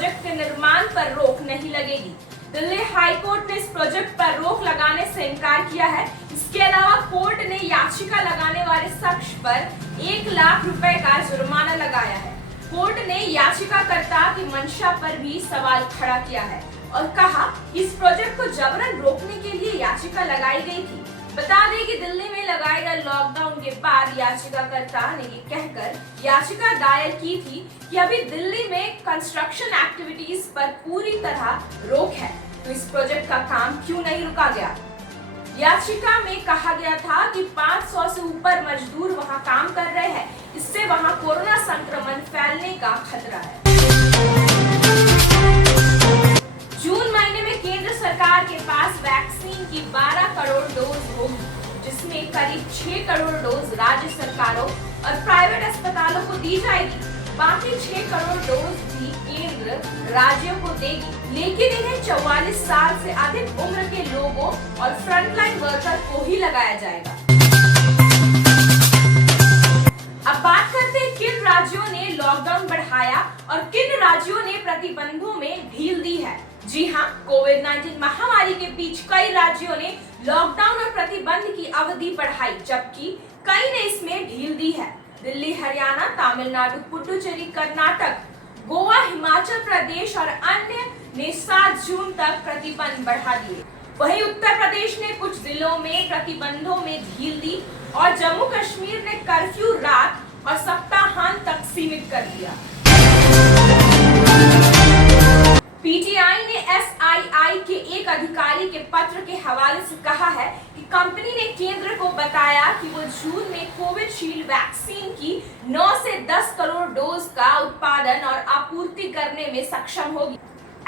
Project के निर्माण पर रोक नहीं लगेगी। दिल्ली हाई कोर्ट ने इस प्रोजेक्ट पर रोक लगाने से इनकार किया है। इसके अलावा कोर्ट ने याचिका लगाने वाले शख्स पर 1 लाख रुपए का जुर्माना लगाया है। कोर्ट ने याचिकाकर्ता की मंशा पर भी सवाल खड़ा किया है और कहा कि इस प्रोजेक्ट को जबरन रोकने के लिए याचिका लगाई गई थी। बता दें कि दिल्ली में लगाए गए लॉकडाउन के बाद याचिकाकर्ता ने ये कहकर याचिका दायर की थी कि अभी दिल्ली में कंस्ट्रक्शन एक्टिविटीज पर पूरी तरह रोक है, तो इस प्रोजेक्ट का काम क्यों नहीं रुका गया। याचिका में कहा गया था कि 500 से ऊपर मजदूर वहां काम कर रहे हैं, इससे वहां कोरोना संक्रमण फैलने का खतरा है। जून महीने में केंद्र सरकार के पास वैक्सीन की 12 करोड़ डोज होगी, जिसमें करीब 6 करोड़ डोज राज्य सरकारों और प्राइवेट अस्पतालों को दी जाएगी। बाकी 6 करोड़ डोज भी केंद्र राज्यों को देगी, लेकिन इन्हें 44 साल से अधिक उम्र के लोगों और फ्रंटलाइन वर्कर को ही लगाया जाएगा। अब बात करते हैं किन राज्यों ने लॉकडाउन बढ़ाया और किन राज्यों ने प्रतिबंधों में ढील दी है। जी हाँ, कोविड-19 महामारी के बीच कई राज्यों ने लॉकडाउन और प्रतिबंध की अवधि बढ़ाई, जबकि कई ने इसमें ढील दी है। दिल्ली, हरियाणा, तमिलनाडु, पुडुचेरी, कर्नाटक, गोवा, हिमाचल प्रदेश और अन्य ने 7 जून तक प्रतिबंध बढ़ा दिए। वहीं उत्तर प्रदेश ने कुछ जिलों में प्रतिबंधों में ढील दी और जम्मू कश्मीर ने कर्फ्यू रात और सप्ताहांत तक सीमित कर दिया। पीटीआई ने एसआईआई के एक अधिकारी के पत्र के हवाले से कहा है कि कंपनी ने केंद्र को बताया कि वो जून में कोविशील्ड वैक्सीन की 9 से 10 करोड़ डोज का उत्पादन और आपूर्ति करने में सक्षम होगी।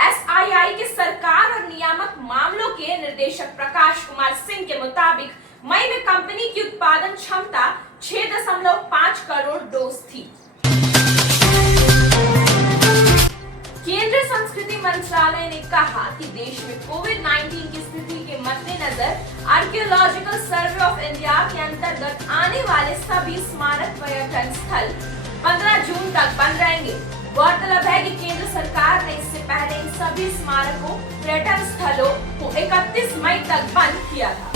एसआईआई के सरकार और नियामक मामलों के निर्देशक प्रकाश कुमार सिंह के मुताबिक मई में कंपनी की उत्पादन क्षमता 6.5 करोड़ डोज थी। केंद्रीय संस्कृति मंत्रालय ने कहा कि देश में कोविड-19 की स्थिति के मद्देनजर आर्कियोलॉजिकल सर्वे ऑफ इंडिया के अंतर्गत आने वाले सभी स्मारक पर्यटन स्थल 15 जून तक बंद रहेंगे। गौरतलब है कि केंद्र सरकार ने इससे पहले इन सभी स्मारकों पर्यटन स्थलों को 31 मई तक बंद किया था।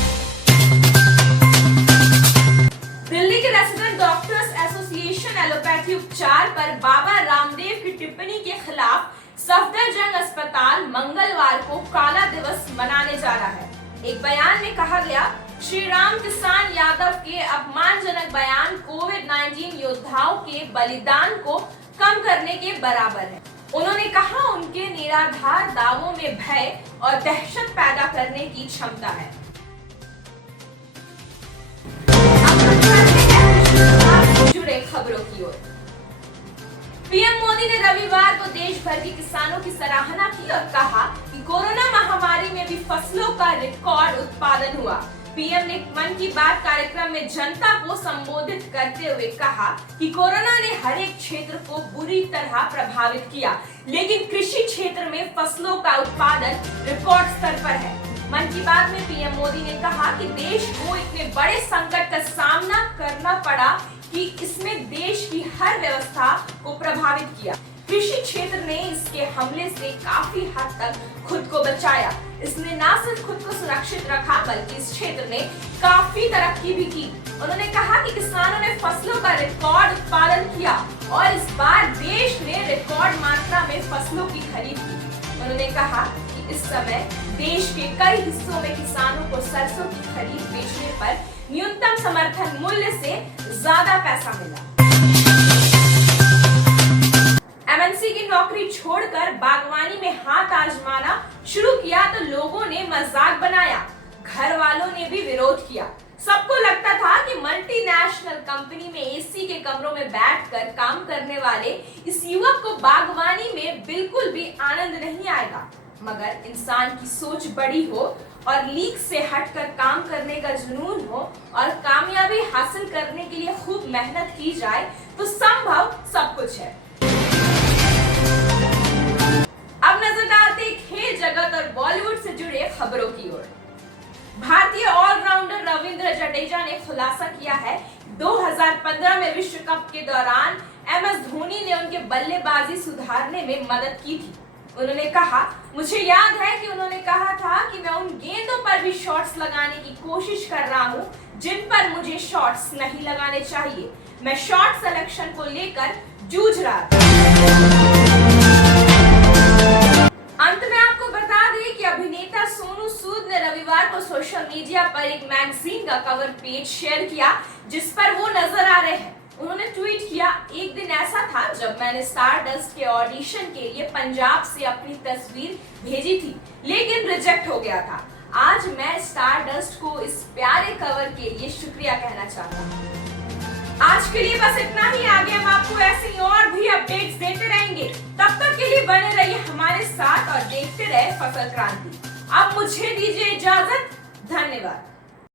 दिल्ली के रेसिडेंट डॉक्टर्स एसोसिएशन एलोपैथी उपचार पर बाबा रामदेव की टिप्पणी के खिलाफ सफदरजंग अस्पताल मंगलवार को काला दिवस मनाने जा रहा है। एक बयान में कहा गया, श्री राम किसान यादव के अपमानजनक बयान कोविड-19 योद्धाओं के बलिदान को कम करने के बराबर है। उन्होंने कहा, उनके निराधार दावों में भय और दहशत पैदा करने की क्षमता है। जुड़े खबरों की ओर। पीएम मोदी ने रविवार को देश भर के किसानों की सराहना की और कहा कि कोरोना महामारी में भी फसलों का रिकॉर्ड उत्पादन हुआ। पीएम ने मन की बात कार्यक्रम में जनता को संबोधित करते हुए कहा कि कोरोना ने हर एक क्षेत्र को बुरी तरह प्रभावित किया, लेकिन कृषि क्षेत्र में फसलों का उत्पादन रिकॉर्ड स्तर पर है। मन की बात में पीएम मोदी ने कहा कि देश को इतने बड़े संकट का सामना करना पड़ा कि इसमें देश की हर व्यवस्था को प्रभावित किया। कृषि क्षेत्र ने इसके हमले से काफी हद तक खुद को बचाया। इसने न सिर्फ खुद को सुरक्षित रखा, बल्कि इस क्षेत्र ने काफी तरक्की भी की। उन्होंने कहा कि किसानों ने फसलों का रिकॉर्ड उत्पादन किया और इस बार देश ने रिकॉर्ड मात्रा में फसलों की खरीद की। उन्होंने कहा कि इस समय देश के कई हिस्सों में किसानों को सरसों की खरीद बेचने पर न्यूनतम समर्थन मूल्य से ज्यादा पैसा मिला। एमएनसी की नौकरी छोड़कर बागवानी में हाथ आजमाना शुरू किया तो लोगों ने मजाक बनाया, घर वालों ने भी विरोध किया। सबको लगता था कि मल्टीनेशनल कंपनी में एसी के कमरों में बैठकर काम करने वाले इस युवक को बागवानी में बिल्कुल भी आनंद नहीं आएगा, मगर इंसान की सोच बड़ी हो और लीक से हटकर काम करने का जुनून हो और कामयाबी हासिल करने के लिए खूब मेहनत की जाए तो संभव सब कुछ है। अब नजर डालते हैं खेल जगत और बॉलीवुड से जुड़े खबरों की ओर। भारतीय ऑलराउंडर रविंद्र जडेजा ने खुलासा किया है 2015 में विश्व कप के दौरान एमएस धोनी ने उनके बल्लेबाजी सुधारने में मदद की थी। उन्होंने कहा, मुझे याद है कि उन्होंने कहा था कि मैं उन गेंदों पर भी शॉट्स लगाने की कोशिश कर रहा हूं जिन पर मुझे शॉट्स नहीं लगाने चाहिए। मैं शॉट सिलेक्शन को लेकर जूझ रहा था। अंत में आपको बता दें कि अभिनेता सोनू सूद ने रविवार को सोशल मीडिया पर एक मैगजीन का कवर पेज शेयर किया जिस पर वो नजर आ रहे हैं। उन्होंने ट्वीट किया, एक दिन ऐसा था जब मैंने स्टारडस्ट के ऑडिशन के लिए पंजाब से अपनी तस्वीर भेजी थी लेकिन रिजेक्ट हो गया था। आज मैं स्टारडस्ट को इस प्यारे कवर के लिए शुक्रिया कहना चाहता हूँ। आज के लिए बस इतना ही। आगे हम आपको ऐसी और भी अपडेट्स देते रहेंगे। तब तक के लिए बने रहिए हमारे साथ और देखते रहे फसल क्रांति। अब मुझे दीजिए इजाजत। धन्यवाद।